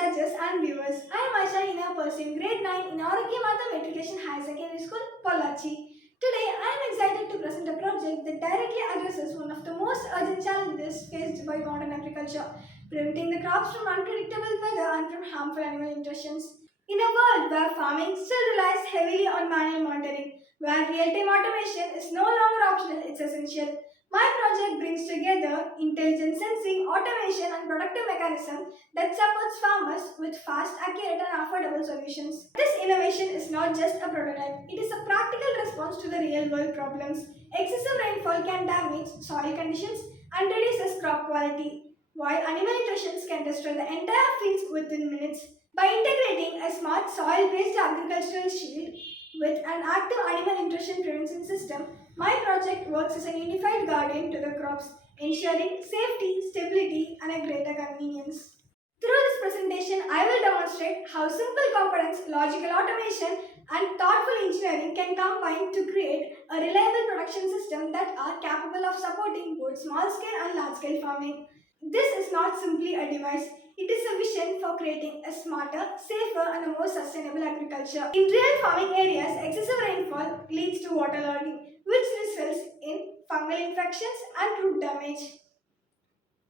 judges and viewers. I am Aisha Hina pursuing grade 9 in Auraki Mathematriculation Higher Secondary School, Pollachi. Today, I am excited to present a project that directly addresses one of the most urgent challenges faced by modern agriculture, preventing the crops from unpredictable weather and from harmful animal intrusions. In a world where farming still relies heavily on manual monitoring, where real-time automation is no longer optional, it's essential. My project brings together intelligent sensing, automation, and productive mechanism that supports farmers with fast, accurate, and affordable solutions. This innovation is not just a prototype, it is a practical response to the real world problems. Excessive rainfall can damage soil conditions and reduces crop quality, while animal intrusions can destroy the entire fields within minutes. By integrating a smart soil based agricultural shield with an active animal intrusion prevention system, my project works as a unified guardian to the crops, ensuring safety, stability, and a greater convenience. Through this presentation, I will demonstrate how simple components, logical automation, and thoughtful engineering can combine to create a reliable production system that are capable of supporting both small-scale and large-scale farming. This is not simply a device, it is a vision for creating a smarter, safer, and a more sustainable agriculture. In real farming areas, excessive rainfall leads to waterlogging, which results in fungal infections and root damage.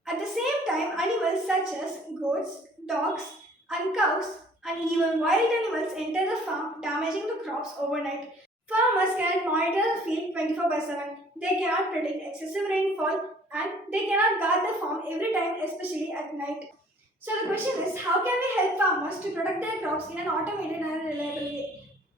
At the same time, animals such as goats, dogs, and cows, and even wild animals enter the farm, damaging the crops overnight. Farmers cannot monitor the field 24/7. They cannot predict excessive rainfall and they cannot guard the farm every time, especially at night. So the question is, how can we help farmers to protect their crops in an automated and reliable way?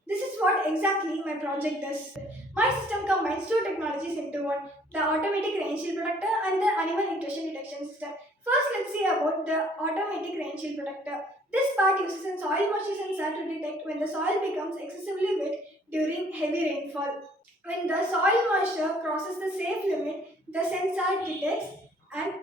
This is what exactly my project does. My system combines two technologies into one, the automatic rain shield protector and the animal intrusion detection system. First, let's see about the automatic rain shield protector. This part uses a soil moisture sensor to detect when the soil becomes excessively wet during heavy rainfall. When the soil moisture crosses the safe limit, the sensor detects and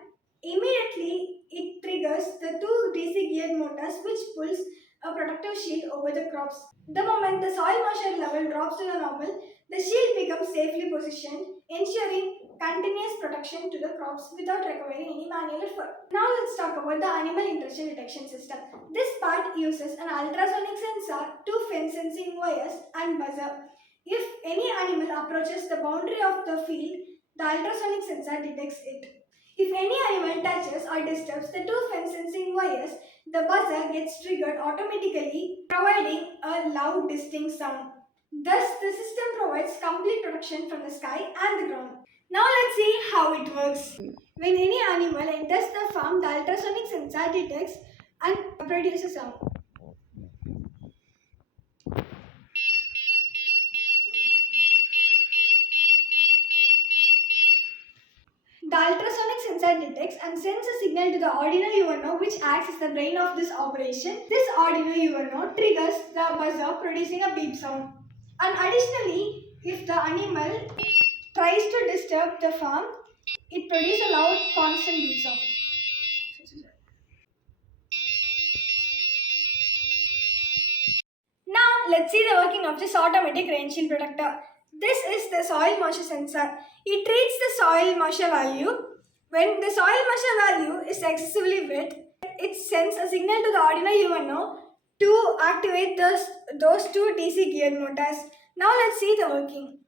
immediately it triggers the two DC geared motors which pulls a protective shield over the crops. The moment the soil moisture level drops to the normal, the shield becomes safely positioned, ensuring continuous protection to the crops without requiring any manual effort. Now let's talk about the animal intrusion detection system. This part uses an ultrasonic sensor, two fence sensing wires, and buzzer. If any animal approaches the boundary of the field, the ultrasonic sensor detects it. If any animal touches or disturbs the two fence sensing wires, the buzzer gets triggered automatically, providing a loud, distinct sound. Thus, the system provides complete protection from the sky and the ground. Now let's see how it works. When any animal enters the farm, the ultrasonic sensor detects and produces sound. The ultrasonic sensor detects and sends a signal to the Arduino UNO which acts as the brain of this operation. This Arduino UNO triggers the buzzer producing a beep sound. And additionally, if the animal tries to disturb the farm, it produces a loud constant beep sound. Now let's see the working of this automatic rain shield protector. This is the soil moisture sensor. It reads the soil moisture value. When the soil moisture value is excessively wet, it sends a signal to the Arduino UNO to activate those two DC geared motors. Now let's see the working.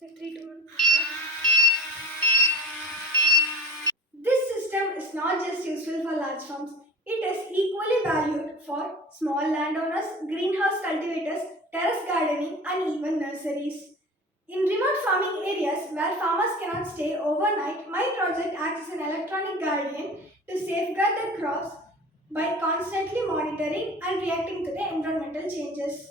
3, 2, 1. This system is not just useful for large farms, it is equally valued for small landowners, greenhouse cultivators, terrace gardening, and even nurseries. In remote farming areas where farmers cannot stay overnight, my project acts as an electronic guardian to safeguard the crops by constantly monitoring and reacting to the environmental changes.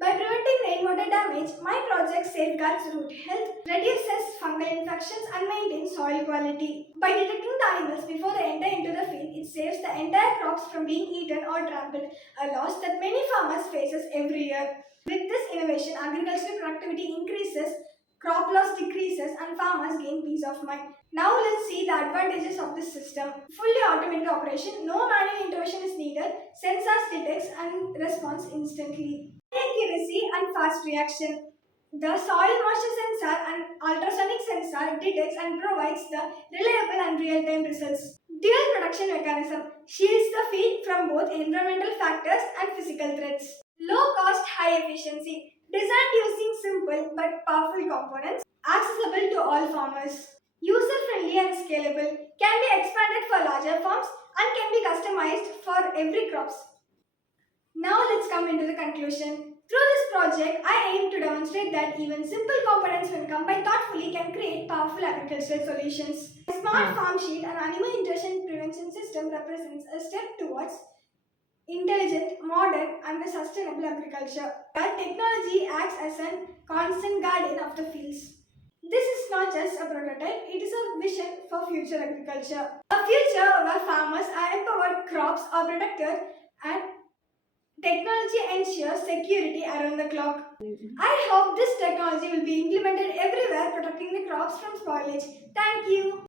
By preventing rainwater damage, my project safeguards root health, reduces fungal infections, and maintains soil quality. By detecting the animals before they enter into the field, it saves the entire crops from being eaten or trampled, a loss that many farmers faces every year. With this innovation, agricultural productivity increases, crop loss decreases, and farmers gain peace of mind. Now let's see the advantages of this system. Fully automated operation, no manual intervention is needed, sensors detects and responds instantly. Accuracy and fast reaction. The soil moisture sensor and ultrasonic sensor detects and provides the reliable and real-time results. Dual protection mechanism shields the field from both environmental factors and physical threats. Low cost, high efficiency. Designed using simple but powerful components, accessible to all farmers. User friendly and scalable, can be expanded for larger farms and can be customized for every crops. Now let's come into the conclusion. Through this project, I aim to demonstrate that even simple components when combined thoughtfully can create powerful agricultural solutions. A smart farm shield and animal intrusion prevention system represents a step towards intelligent, modern and sustainable agriculture. Where technology acts as a constant guardian of the fields. This is not just a prototype, it is a vision for future agriculture. A future where farmers are empowered, crops are protected, and technology ensures security around the clock. I hope this technology will be implemented everywhere, protecting the crops from spoilage. Thank you.